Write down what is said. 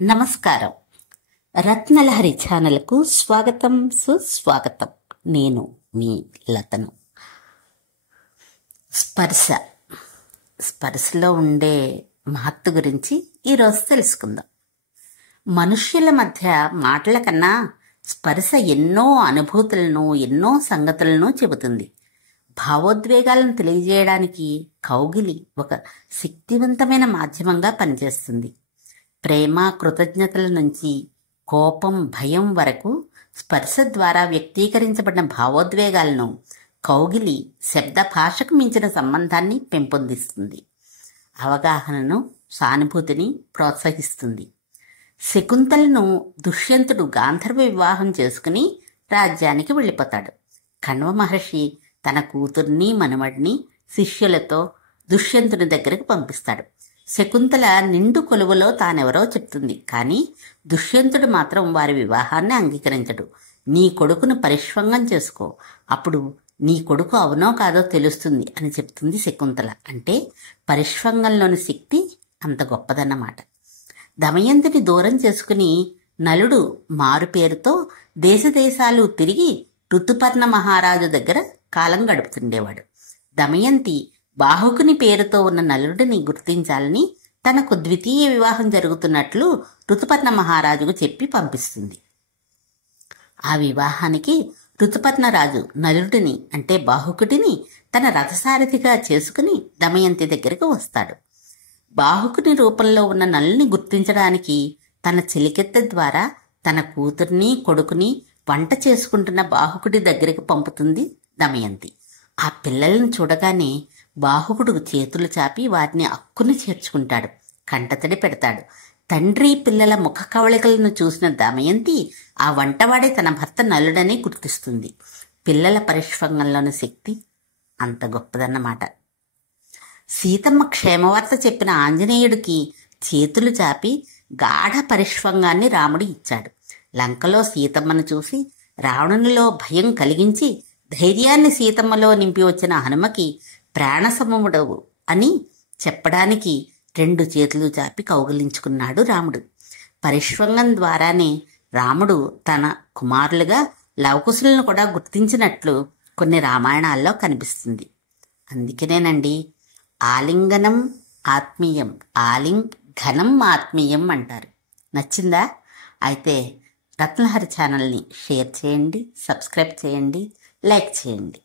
నమస్కారం. రత్నలహరి ఛానల్కు స్వాగతం, సుస్వాగతం. నేను మీ లతను. స్పర్శలో ఉండే మహత్తు గురించి ఈరోజు తెలుసుకుందాం. మనుష్యుల మధ్య మాటల కన్నా స్పర్శ ఎన్నో అనుభూతులను, ఎన్నో సంగతులను చెబుతుంది. భావోద్వేగాలను తెలియజేయడానికి కౌగిలి ఒక శక్తివంతమైన మాధ్యమంగా పనిచేస్తుంది. ప్రేమ, కృతజ్ఞతల నుంచి కోపం, భయం వరకు స్పర్శ ద్వారా వ్యక్తీకరించబడిన భావోద్వేగాలను కౌగిలి శబ్ద భాషకు మించిన సంబంధాన్ని పెంపొందిస్తుంది. అవగాహనను, సానుభూతిని ప్రోత్సహిస్తుంది. శకుంతలను దుష్యంతుడు గాంధర్వ వివాహం చేసుకుని రాజ్యానికి వెళ్ళిపోతాడు. కణ్వ మహర్షి తన కూతుర్ని, మనవడిని శిష్యులతో దుష్యంతుని దగ్గరకు పంపిస్తాడు. శకుంతల నిండు కొలువులో తానెవరో చెప్తుంది. కానీ దుష్యంతుడు మాత్రం వారి వివాహాన్ని అంగీకరించడు. నీ కొడుకును పరిష్వంగం చేసుకో, అప్పుడు నీ కొడుకు అవునో కాదో తెలుస్తుంది అని చెప్తుంది శకుంతల. అంటే పరిష్వంగంలోని శక్తి అంత గొప్పదన్నమాట. దమయంతిని దూరం చేసుకుని నలుడు మారు పేరుతో దేశదేశాలు తిరిగి ఋతుపర్ణ మహారాజు దగ్గర కాలం గడుపుతుండేవాడు. దమయంతి బాహుకుని పేరుతో ఉన్న నలుడిని గుర్తించాలని తనకు ద్వితీయ వివాహం జరుగుతున్నట్లు ఋతుపర్ణ మహారాజుకు చెప్పి పంపిస్తుంది. ఆ వివాహానికి ఋతుపర్ణరాజు నలుడిని అంటే బాహుకుడిని తన రథసారథిగా చేసుకుని దమయంతి దగ్గరకు వస్తాడు. బాహుకుని రూపంలో ఉన్న నలుని గుర్తించడానికి తన చెలికెత్త ద్వారా తన కూతుర్ని, కొడుకుని వంట చేసుకుంటున్న బాహుకుడి దగ్గరికి పంపుతుంది దమయంతి. ఆ పిల్లలను చూడగానే బాహుకుడు చేతులు చాపి వారిని అక్కుని చేర్చుకుంటాడు, కంటతడి పెడతాడు. తండ్రి పిల్లల ముఖ కవళికలను చూసిన దమయంతి ఆ వంటవాడే తన భర్త నలుడని గుర్తిస్తుంది. పిల్లల పరిష్వంగంలోని శక్తి అంత గొప్పదన్నమాట. సీతమ్మ క్షేమవార్త చెప్పిన ఆంజనేయుడికి చేతులు చాపి గాఢ పరిష్వంగాన్ని రాముడు ఇచ్చాడు. లంకలో సీతమ్మను చూసి రావణునిలో భయం కలిగించి ధైర్యాన్ని సీతమ్మలో నింపి వచ్చిన హనుమకి ప్రాణసమముడవు అని చెప్పడానికి 2 చేతులు చాపి కౌగిలించుకున్నాడు రాముడు. పరిష్వంగం ద్వారానే రాముడు తన కుమారులుగా లవకుశులను కూడా గుర్తించినట్లు కొన్ని రామాయణాల్లో కనిపిస్తుంది. అందుకనేనండి ఆలింగనం ఆత్మీయం, ఆలింగనం ఆత్మీయం అంటారు. నచ్చిందా? అయితే రత్నలహరి ఛానల్ని షేర్ చేయండి, సబ్స్క్రైబ్ చేయండి, లైక్ చేయండి.